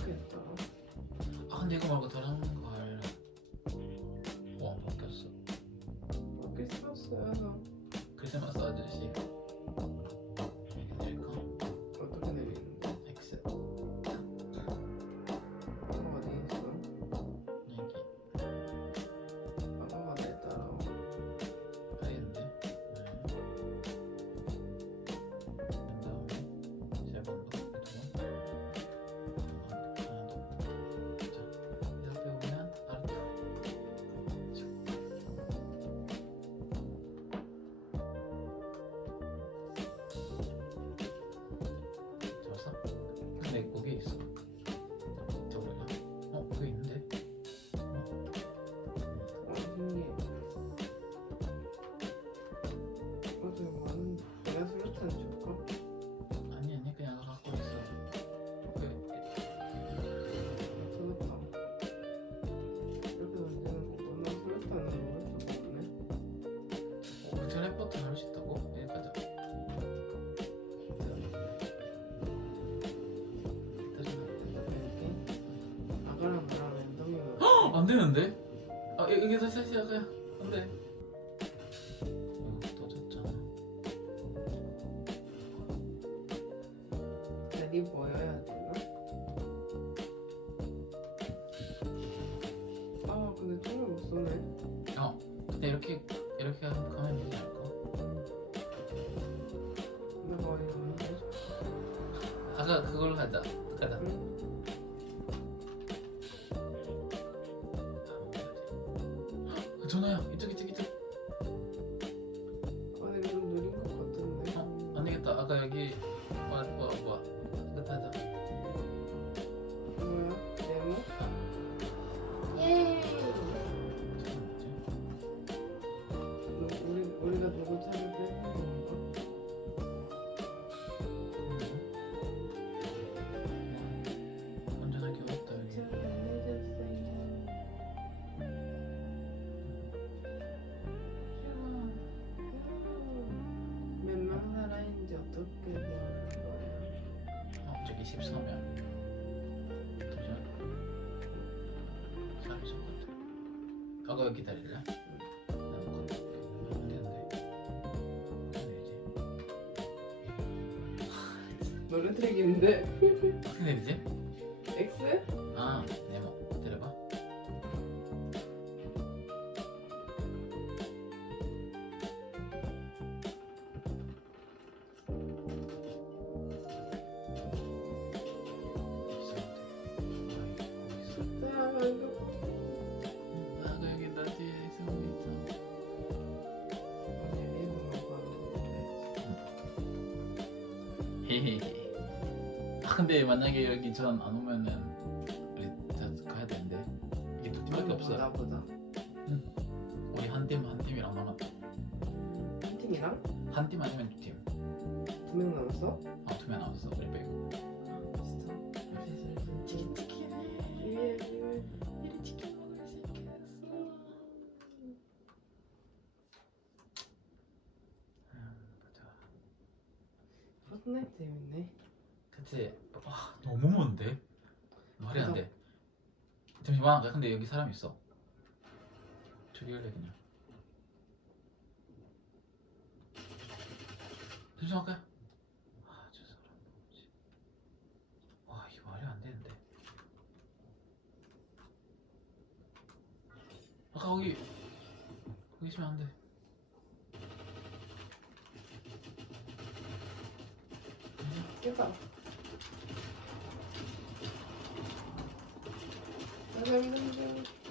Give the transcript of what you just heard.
했더라? 아 근데 이거 말고 다른 거 할래 어 바뀌었어? 크리스마스여서 크리스마스 아저씨 근데 거기 있어. 안 되는데? 아, 이- 이게 다시 다시 아가야. 안 돼. 이거 터졌잖아. 다리 보여야 되나? 아, 근데 총을 못 쏘네. 어, 근데 이렇게 이렇게 하면 되지 않을까? 내가 있는데? 아까 그걸 하자. 가자. 응? 전화야. 이쪽 이쪽 이쪽. 아, 이거 좀 느린 것 같은데. 어, 안 되겠다. 아까 여기 뭐 뭐, 뭐. 이거 타자. 어, 저기 14명. 도전. 같아. 아까 여기 기다릴래? 노래 트랙인데? 어떻게 되지? X? 아, 근데 만약에 여기 전안 오면은 우리 다 가야 되는데 이게 두 팀밖에 없어. 나보다 우리 한 팀 한 팀이랑 남았다. 한 팀이랑 한 팀 아니면 두 팀. 두 명 남았어? 아, 두명 남았어. 우리 빼고. 포트나이트 재밌네 그치? 와 너무 먼데? 말이 안 돼. 잠시만. 근데 여기 사람 있어. 저기 할래 그냥. 잠시만 갈까요? 아저 사람 뭐지? 와 이거 말이 안 되는데. 아까 거기 거기 있으면 안 돼. 있는데 예스!